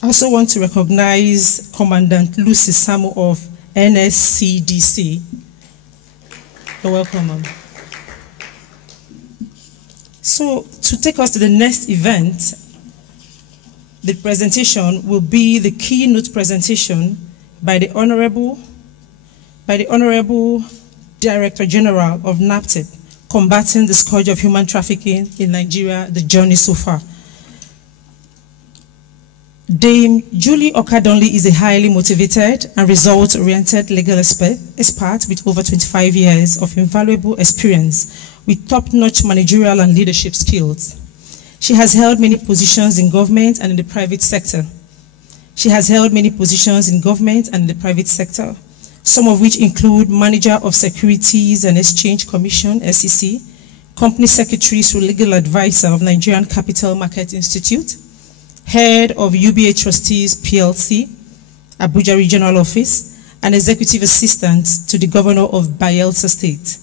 I also want to recognize Commandant Lucy Samu of NSCDC. You're welcome, ma'am. So, to take us to the next event, the presentation will be the keynote presentation by the Honorable Director General of NAPTIP, Combating the Scourge of Human Trafficking in Nigeria, the Journey So Far. Dame Julie Oka-Donley is a highly motivated and result-oriented legal expert with over 25 years of invaluable experience with top-notch managerial and leadership skills. She has held many positions in government and in the private sector. Some of which include Manager of Securities and Exchange Commission, SEC, Company Secretary to Legal Advisor of Nigerian Capital Market Institute, Head of UBA Trustees PLC, Abuja Regional Office, and Executive Assistant to the Governor of Bayelsa State.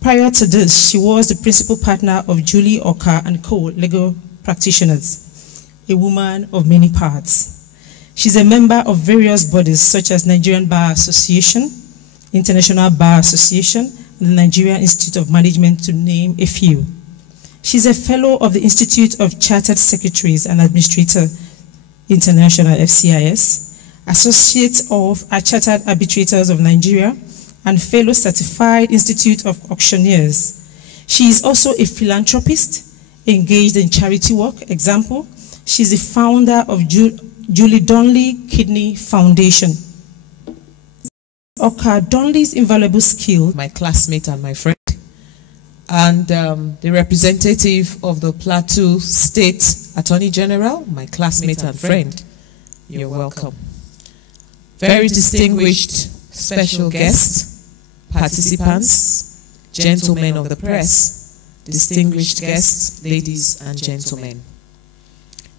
Prior to this, she was the principal partner of Julie Oka & Co. Legal Practitioners, a woman of many parts. She's a member of various bodies such as Nigerian Bar Association, International Bar Association, and the Nigerian Institute of Management, to name a few. She's a fellow of the Institute of Chartered Secretaries and Administrators International, FCIS, associate of Chartered Arbitrators of Nigeria, and fellow Certified Institute of Auctioneers. She is also a philanthropist engaged in charity work. Example, she's the founder of Julie Donley Kidney Foundation. Oka-Donley's invaluable skill, my classmate and my friend, and the representative of the Plateau State Attorney General, my classmate and friend. You're welcome. Very distinguished special guests, participants, gentlemen of the press, distinguished guests, ladies and gentlemen.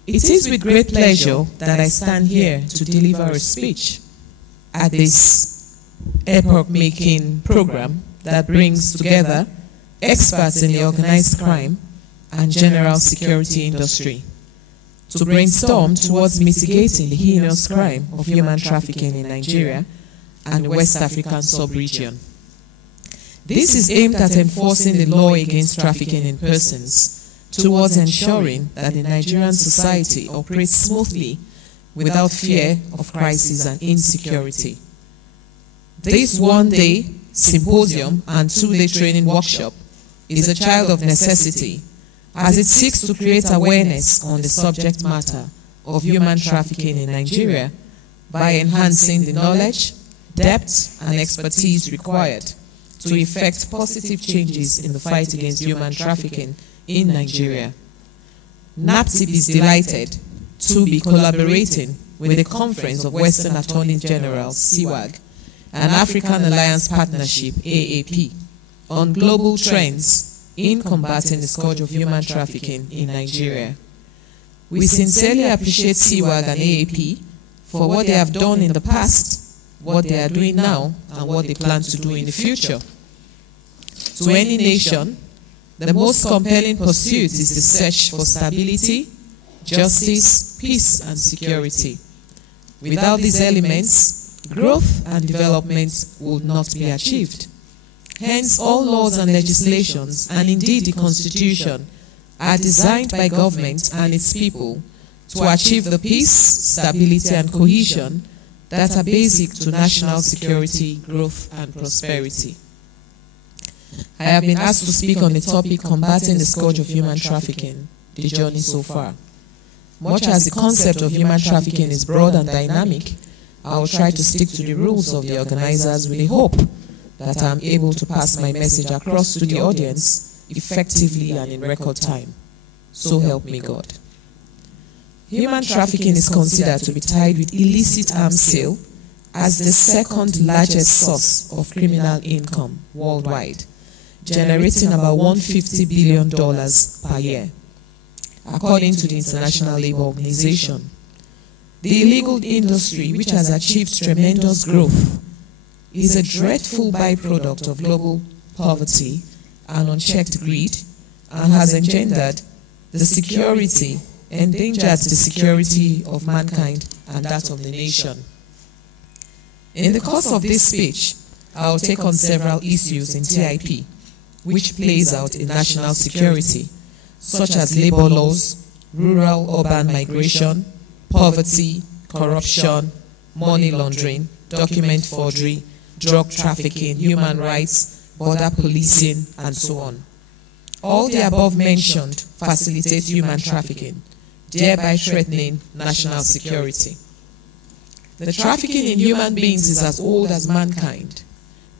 It is with great pleasure that I stand here to deliver a speech at this epoch-making program that brings together experts in the organized crime and general security industry to brainstorm towards mitigating the heinous crime of human trafficking in Nigeria and the West African sub-region. This is aimed at enforcing the law against trafficking in persons towards ensuring that the Nigerian society operates smoothly without fear of crisis and insecurity. This one-day symposium and two-day training workshop is a child of necessity as it seeks to create awareness on the subject matter of human trafficking in Nigeria by enhancing the knowledge, depth, and expertise required to effect positive changes in the fight against human trafficking in Nigeria. NAPTIP is delighted to be collaborating with the Conference of Western Attorney Generals, CWAG, and African Alliance Partnership, AAP, on global trends in combating the scourge of human trafficking in Nigeria. We sincerely appreciate CWAG and AAP for what they have done in the past, what they are doing now, and what they plan to do in the future. To any nation, the most compelling pursuit is the search for stability, justice, peace, and security. Without these elements, growth and development will not be achieved. Hence, all laws and legislations, and indeed the Constitution, are designed by government and its people to achieve the peace, stability, and cohesion that are basic to national security, growth, and prosperity. I have been asked to speak on the topic combating the scourge of human trafficking, the journey so far. Much as the concept of human trafficking is broad and dynamic, I will try to stick to the rules of the organizers with the hope that I am able to pass my message across to the audience effectively and in record time. So help me God. Human trafficking is considered to be tied with illicit arms sale as the second largest source of criminal income worldwide, generating about $150 billion per year, according to the International Labour Organization. The illegal industry, which has achieved tremendous growth, is a dreadful byproduct of global poverty and unchecked greed, and has engendered the security, endangered the security of mankind and that of the nation. In the course of this speech, I will take on several issues in TIP, which plays out in national security, such as labor laws, rural-urban migration, poverty, corruption, money laundering, document forgery, drug trafficking, human rights, border policing, and so on. All the above mentioned facilitate human trafficking, thereby threatening national security. The trafficking in human beings is as old as mankind.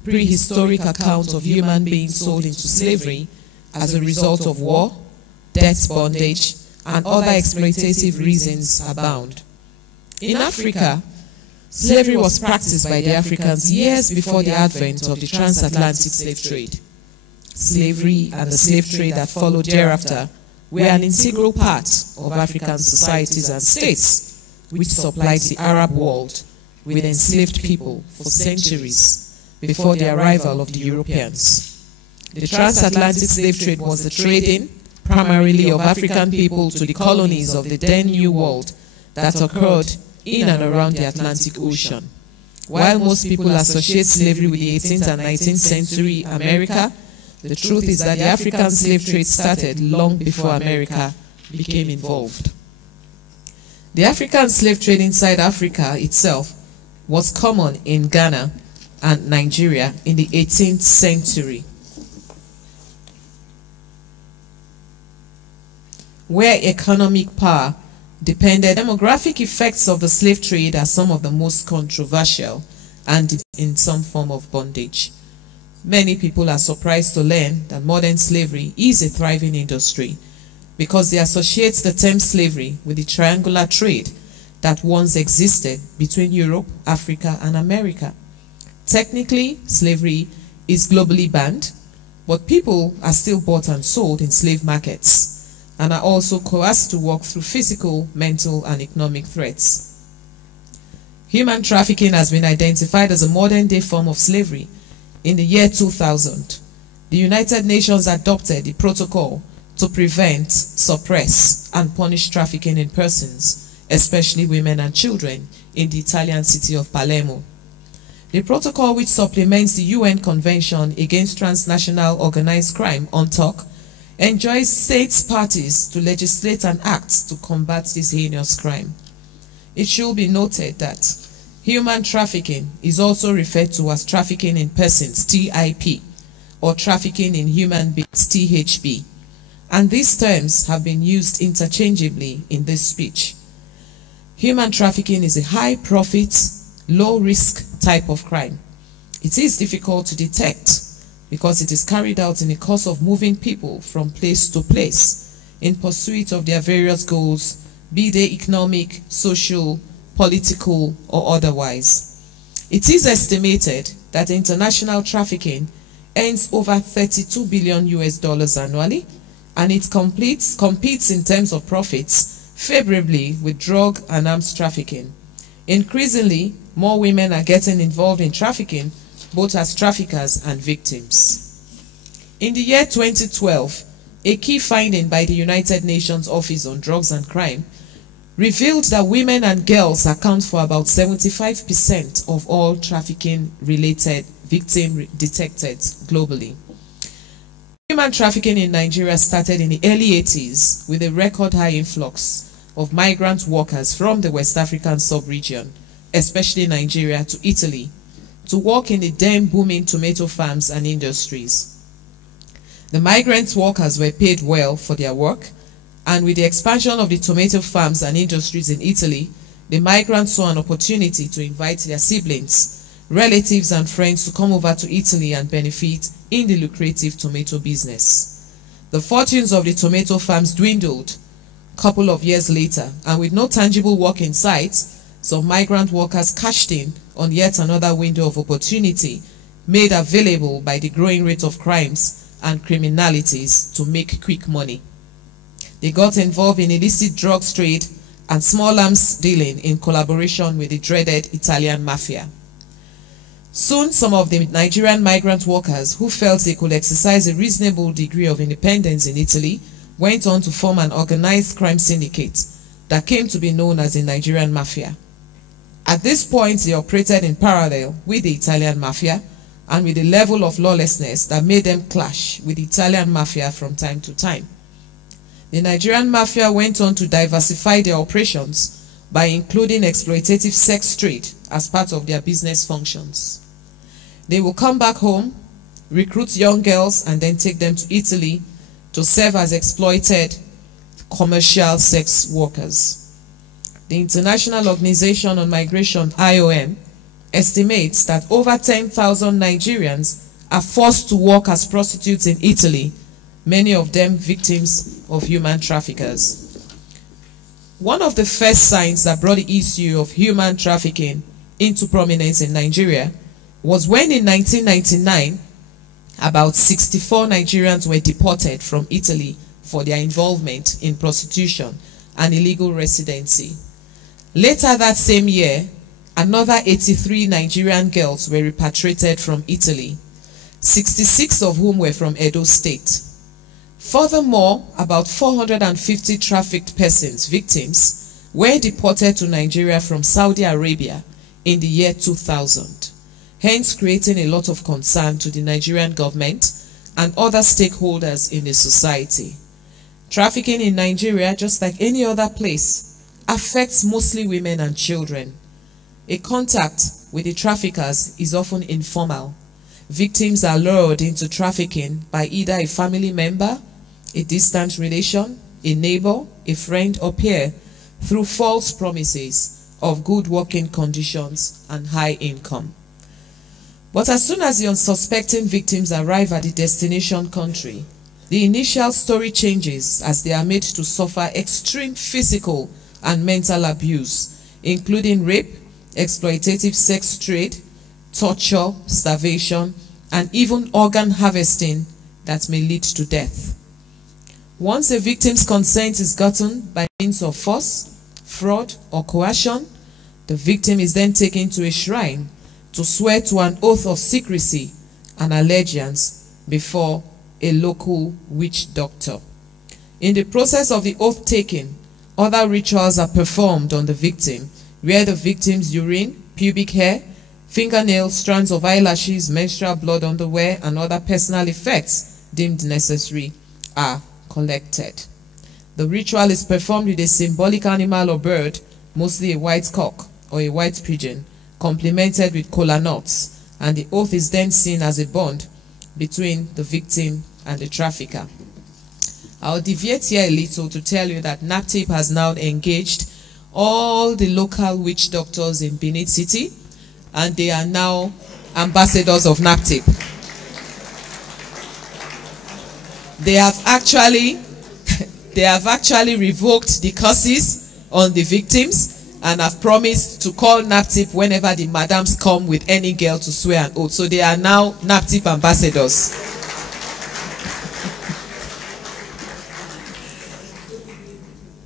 Prehistoric accounts of human beings sold into slavery as a result of war, death, bondage, and other exploitative reasons abound. In Africa, slavery was practiced by the Africans years before the advent of the transatlantic slave trade. Slavery and the slave trade that followed thereafter were an integral part of African societies and states, which supplied the Arab world with enslaved people for centuries before the arrival of the Europeans. The transatlantic slave trade was the trading, primarily of African people to the colonies of the then New World that occurred in and around the Atlantic Ocean. While most people associate slavery with the 18th and 19th century America, the truth is that the African slave trade started long before America became involved. The African slave trade inside Africa itself was common in Ghana and Nigeria in the 18th century, where economic power depended. Demographic effects of the slave trade are some of the most controversial and in some form of bondage. Many people are surprised to learn that modern slavery is a thriving industry because they associate the term slavery with the triangular trade that once existed between Europe, Africa, and America. Technically, slavery is globally banned, but people are still bought and sold in slave markets and are also coerced to work through physical, mental, and economic threats. Human trafficking has been identified as a modern-day form of slavery. In the year 2000, the United Nations adopted the protocol to prevent, suppress, and punish trafficking in persons, especially women and children, in the Italian city of Palermo. The protocol, which supplements the UN Convention Against Transnational Organized Crime, UNTOC, enjoins states parties to legislate and act to combat this heinous crime. It should be noted that human trafficking is also referred to as trafficking in persons, TIP, or trafficking in human beings, THB, and these terms have been used interchangeably in this speech. Human trafficking is a high-profit, low-risk type of crime. It is difficult to detect because it is carried out in the course of moving people from place to place in pursuit of their various goals, be they economic, social, political, or otherwise. It is estimated that international trafficking earns over $32 billion annually, and it competes in terms of profits favorably with drug and arms trafficking. Increasingly, more women are getting involved in trafficking, both as traffickers and victims. In the year 2012, a key finding by the United Nations Office on Drugs and Crime revealed that women and girls account for about 75% of all trafficking-related victims detected globally. Human trafficking in Nigeria started in the early 80s with a record-high influx of migrant workers from the West African sub-region, especially Nigeria, to Italy, to work in the then booming tomato farms and industries. The migrant workers were paid well for their work, and with the expansion of the tomato farms and industries in Italy, the migrants saw an opportunity to invite their siblings, relatives, and friends to come over to Italy and benefit in the lucrative tomato business. The fortunes of the tomato farms dwindled a couple of years later, and with no tangible work in sight, some migrant workers cashed in on yet another window of opportunity made available by the growing rate of crimes and criminalities to make quick money. They got involved in illicit drugs trade and small arms dealing in collaboration with the dreaded Italian mafia. Soon, some of the Nigerian migrant workers who felt they could exercise a reasonable degree of independence in Italy went on to form an organized crime syndicate that came to be known as the Nigerian Mafia. At this point, they operated in parallel with the Italian Mafia and with a level of lawlessness that made them clash with the Italian Mafia from time to time. The Nigerian Mafia went on to diversify their operations by including exploitative sex trade as part of their business functions. They will come back home, recruit young girls, and then take them to Italy to serve as exploited commercial sex workers. The International Organization on Migration, IOM, estimates that over 10,000 Nigerians are forced to work as prostitutes in Italy, many of them victims of human traffickers. One of the first signs that brought the issue of human trafficking into prominence in Nigeria was when in 1999, about 64 Nigerians were deported from Italy for their involvement in prostitution and illegal residency. Later that same year, another 83 Nigerian girls were repatriated from Italy, 66 of whom were from Edo State. Furthermore, about 450 trafficked persons, victims, were deported to Nigeria from Saudi Arabia in the year 2000, hence creating a lot of concern to the Nigerian government and other stakeholders in the society. Trafficking in Nigeria, just like any other place, affects mostly women and children. A contact with the traffickers is often informal. Victims are lured into trafficking by either a family member, a distant relation, a neighbor, a friend, or peer through false promises of good working conditions and high income. But as soon as the unsuspecting victims arrive at the destination country, the initial story changes as they are made to suffer extreme physical and mental abuse, including rape, exploitative sex trade, torture, starvation, and even organ harvesting that may lead to death. Once a victim's consent is gotten by means of force, fraud, or coercion, the victim is then taken to a shrine to swear to an oath of secrecy and allegiance before a local witch doctor. In the process of the oath taking, other rituals are performed on the victim, where the victim's urine, pubic hair, fingernails, strands of eyelashes, menstrual blood, underwear, and other personal effects deemed necessary are collected. The ritual is performed with a symbolic animal or bird, mostly a white cock or a white pigeon, complemented with kola nuts, and the oath is then seen as a bond between the victim and the trafficker. I'll deviate here a little to tell you that NAPTIP has now engaged all the local witch doctors in Benin City, and they are now ambassadors of NAPTIP. They have actually revoked the curses on the victims and have promised to call NAPTIP whenever the madams come with any girl to swear an oath. So they are now NAPTIP ambassadors.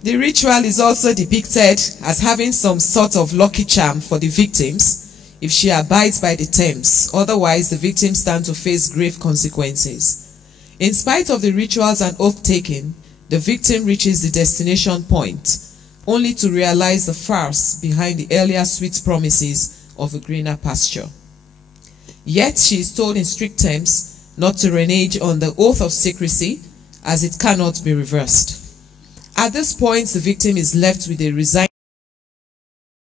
The ritual is also depicted as having some sort of lucky charm for the victims if she abides by the terms. Otherwise, the victims stand to face grave consequences. In spite of the rituals and oath-taking, the victim reaches the destination point, only to realize the farce behind the earlier sweet promises of a greener pasture. Yet she is told in strict terms not to renege on the oath of secrecy, as it cannot be reversed. At this point, the victim is left with a resigned